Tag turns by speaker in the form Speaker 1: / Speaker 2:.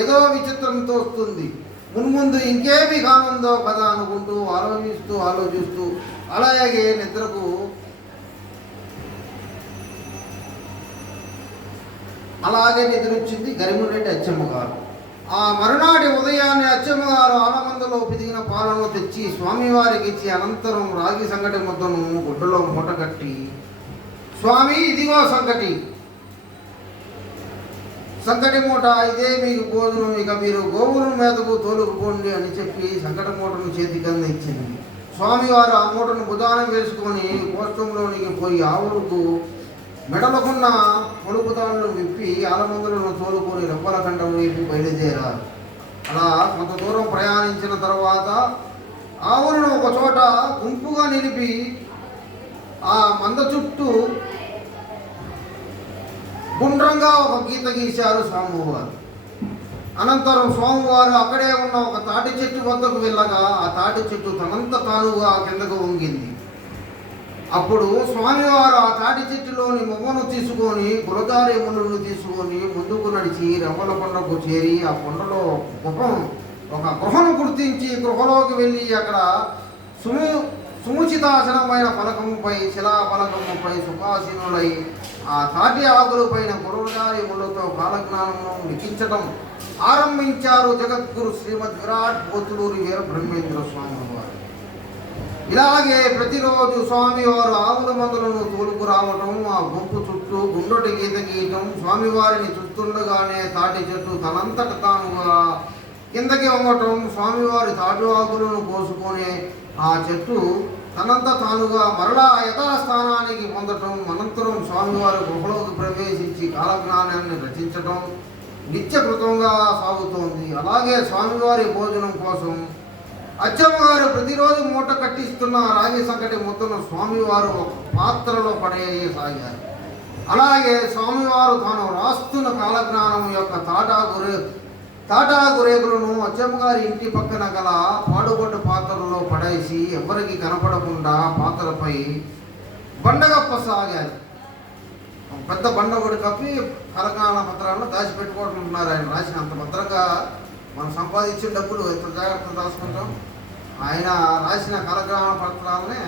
Speaker 1: ఏదో విచిత్రంతో వస్తుంది. మున్ముందు ఇంకేమి కానుందో కదా అనుకుంటూ ఆలోచిస్తూ ఆలోచిస్తూ అలాగే నిద్రకు అలాగే నిద్రొచ్చింది గరిమురెడ్డి అచ్చమ్మ గారు ఆ మరునాటి ఉదయాన్నే అచ్చమ్మ గారు ఆలమందలో పిదిగిన పాలను తెచ్చి స్వామివారికి ఇచ్చి అనంతరం రాగి సంగటి ముద్దను గుడ్డలో మూట కట్టి స్వామి ఇదిగో సంగటి సంకటి మూట ఇదే మీకు భోజనం ఇక మీరు గోవుల మీదకు తోలుకుపోండి అని చెప్పి సంకట మూటను చేతికి అందించింది స్వామివారు ఆ మూటను బుధానం వేసుకొని కోష్టంలోనికి పోయి ఆవులకు మెడలకున్న పొడుపు విప్పి ఆలమందులను తోలుకొని రెప్పల కంఠం వైపు బయలుదేరారు. అలా కొంత దూరం ప్రయాణించిన తర్వాత ఆవులను ఒక చోట గుంపుగా నిలిపి ఆ మంద చుట్టూ గుండ్రంగా ఒక గీత గీశారు స్వామివారు. అనంతరం స్వామివారు అక్కడే ఉన్న ఒక తాటి చెట్టు వద్దకు వెళ్ళగా ఆ తాటి చెట్టు తనంత తానుగా కిందకు వంగింది. అప్పుడు స్వామివారు ఆ తాటి చెట్టులోని మొమ్మను తీసుకొని గురదారి ముళ్ళను తీసుకొని ముందుకు నడిచి రెవ్వల కొండకు చేరి ఆ కొండలో గృహం ఒక గృహను గుర్తించి గృహలోకి వెళ్ళి అక్కడ సుము సుముచితాసనమైన ఫలకముపై శిలా ఫలకముపై సుఖాసీనులై ఆ తాటి ఆకులపైన గురువుగారి ముళ్ళతో కాలజ్ఞానమును లిఖించటం ఆరంభించారు జగద్గురు శ్రీమద్ విరాట్ పోతులూరి వీర బ్రహ్మేంద్ర స్వామి వారు ఇలాగే ప్రతిరోజు స్వామివారు ఆవుల మందులను తోలుకు రావటం ఆ గుంపు చుట్టూ గుండొటి గీత గీయటం స్వామివారిని చూస్తుండగానే తాటి చెట్టు తనంతట తానుగా కిందకి వంగటం స్వామివారి తాటి ఆకులను ఆ చెట్టు తనంత తానుగా మరలా యథాస్థానానికి పొందటం అనంతరం స్వామివారి గుహలోకి ప్రవేశించి కాలజ్ఞానాన్ని రచించటం నిత్యకృతంగా సాగుతోంది. అలాగే స్వామివారి భోజనం కోసం అచ్చమ్మగారు ప్రతిరోజు మూట కట్టిస్తున్న రాగి సంకటి ముద్దను స్వామివారు ఒక పాత్రలో పడేయసాగారు. అలాగే స్వామివారు తాను రాస్తున్న కాలజ్ఞానం యొక్క తాటాకు తాటా తాటాకు రేకులను ఇంటి పక్కన గల పాడుబడ్డ పాత్రలో పడేసి ఎవరికి కనపడకుండా పాత్రపై బండగప్పసాగారు ఒక పెద్ద బండ ఒకటి కప్పి కలకాల పత్రాలను దాచిపెట్టుకుంటున్నారు ఆయన. రాసిన అంత భద్రంగా మనం సంపాదించిన డబ్బులు ఎంత జాగ్రత్త దాచుకుంటాం? ఆయన రాసిన కలగ్రామ పత్రాలనే